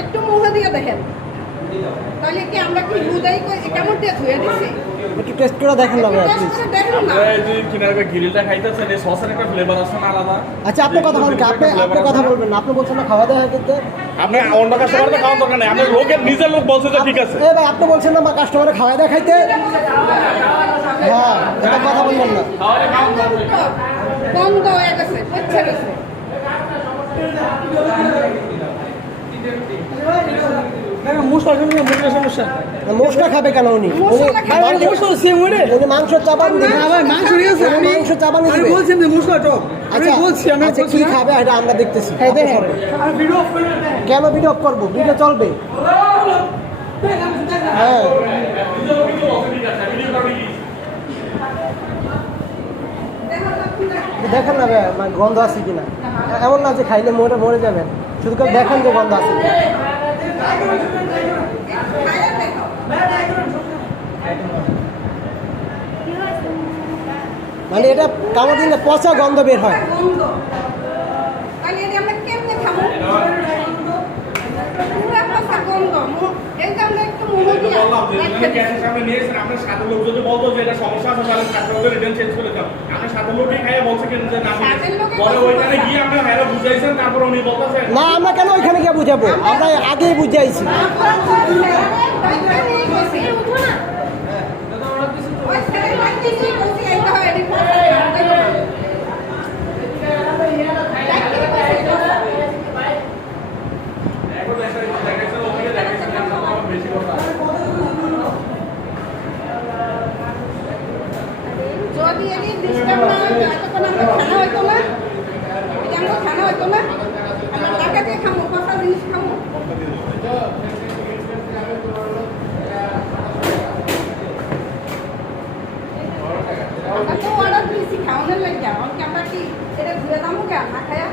একটু মুখে দিয়ে দেখেন তাহলে কি আমরা কি বুঝাই কেমন টেস্ট হয়ে দিছে একটু টেস্ট করে দেখেন না ভাই প্লিজ। এই যে কিনারে গ্রিলটা খাইতেছেন এই সসের একটা ফ্লেভার আছে না আলাদা। আচ্ছা আপনি কথা বলুন, আপনি কথা বলবেন না, আপনি বলছেন না খাওয়া দাওয়া কিন্তু আপনি অন্য কাস্টমারকে খাওয়ার দরকার নেই, আপনি লোকের নিজের লোক বলছে যে ঠিক আছে। এই ভাই আপনি বলছেন না কাস্টমারে খাওয়া দাওয়া খাইতে, হ্যাঁ এটা কথা বললেন না। বন্ধ হয়ে গেছে পড়ছে গেছে মশলা খাবে কেন উনি? মাংস চাবান মাংস চাবান আচ্ছা কি খাবে এটা আমরা দেখতেছি। কেন ভিডিও অফ করবো? ভিডিও চলবে। হ্যাঁ দেখেন না ভাই গন্ধ আছে কিনা, এমন না যে খাইলে মরে যাবেন, শুধু করে দেখেন যে গন্ধ আছে কিনা। মানে এটা কামড় দিলে পচা গন্ধ বের হয়। না আমরা কেন ওইখানে গিয়ে বুঝাবো, আমরা আগেই বুঝাইছি। যদি এটি ডিস্টার্ব না হয় তখন আমরা খানা হইতো না, আমরা খানা হইতো না, আমরা টাকা দিয়ে খামো, কত জিনিস খামো। আমরা তো অর্ডার দিয়েছি খাওয়ানোর লাগে, অনেকে আমরা কি এটা ঘুরে দামো কে না খায়া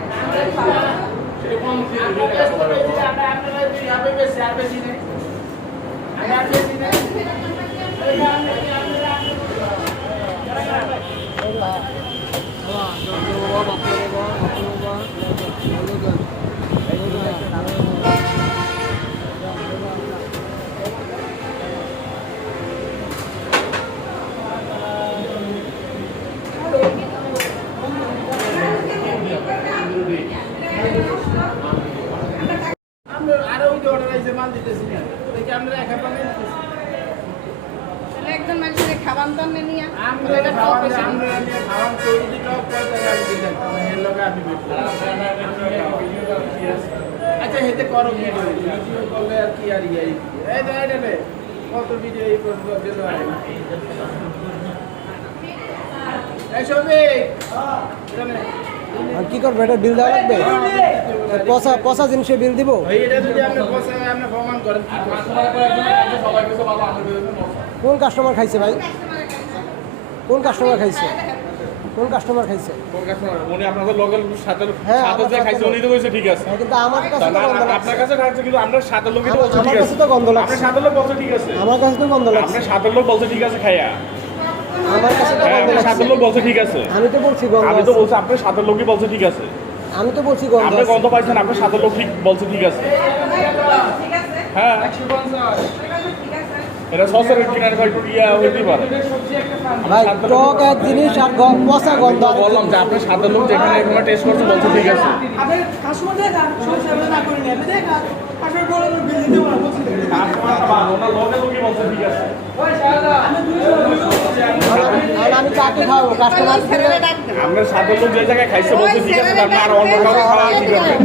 একজন মানুষের খাবার দানে নিয়ে আচ্ছা হেতে করো করলে আর কি আর কত ভিডিও এই আর কি করবো, এটা বিল দেওয়া লাগবে? পচা জিনিসের বিল দিব? কোন কাস্টমার খাইছে ভাই? কোন কাস্টমার খাইছে? কোন কাস্টমার খাইছে? উনি আপনাদের লোকের সাথে যে খাইছে উনি তো কইছে ঠিক আছে, কিন্তু আমার কাছে তো গন্ধ লাগছে। আপনার কাছে খাইছে কিন্তু আমরা সাথে লোকই তো বলছে ঠিক আমার আছে। কাছে তো গন্ধ লাগছে। আপনি সাথে লোক বলছে ঠিক আছে, আমার কাছে তো গন্ধ লাগছে। আপনি সাথে লোক বলছে ঠিক আছে খাইয়া, আমার কাছে তো গন্ধ লাগছে। সাথে লোক বলছে ঠিক আছে, আমি তো বলছি গন্ধ। আমি তো বলছি আপনি সাথে লোকই বলছে ঠিক আছে, আমি তো বলছি গন্ধ। আপনি গন্ধ পাইছেন, আপনি সাথে লোক ঠিক বলছে ঠিক আছে। হ্যাঁ এটা সসের কিনারে একটু ইয়া হইতে পারে ভাই, টক এক জিনিস আর পচা গন্ধ। বললাম যে আপনি সাথে লোক যেখানে এখানে টেস্ট করছে বলছে ঠিক আছে। আমি চাকরি খাবো কাস্টমার, আপনার সাথে লোক যে জায়গায় খাইছে বলছে ঠিক আছে, আপনি আর অন্য কাউকে খাওয়া কি করবেন?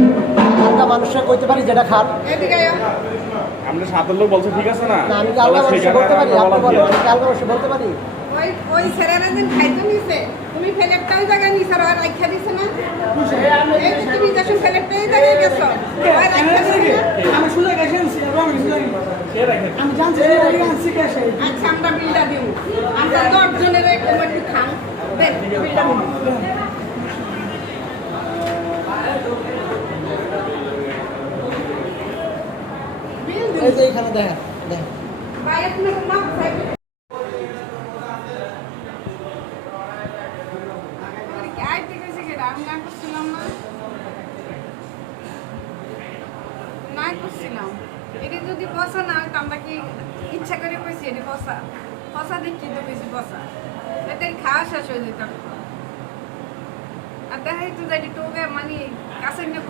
আমরা মানুষরা কইতে পারি যেটা খান। আপনি সাথে লোক বলছে ঠিক আছে না, আমি কি আলাদা মানুষ বলতে পারি? আপনি বলেন আমি কি আলাদা মানুষ বলতে পারি? ওই ছেলেরা যেন খাইতে নিছে, তুমি ফেলেটটাও জায়গায় নিছে আর রাখা দিছে না, এই যে তুমি যখন ফেলেটটাই জায়গায় গেছো আর রাখা দিছে না। আমি শুনে গেছেন আমি জানছি আচ্ছা আমরা বিলটা দিব, আমরা 10 জনের একটু খান বেশ বিলটা দিব। এই যে এখানে দেখেন দেখেন ভাই আপনার নাম ভাই আই ঠিক আছে কি আমি না করছিলাম না ট্রাই করছিলাম এটা যদি পচা না হয় তো আমরা কি ইচ্ছা করে কইছি এটা পচা পচা দেখি তো বেশি পচা এটা খাওয়া শেষ হয়ে যেত আর দেখাই তো যাই টোকে মানে কাছে নিয়ে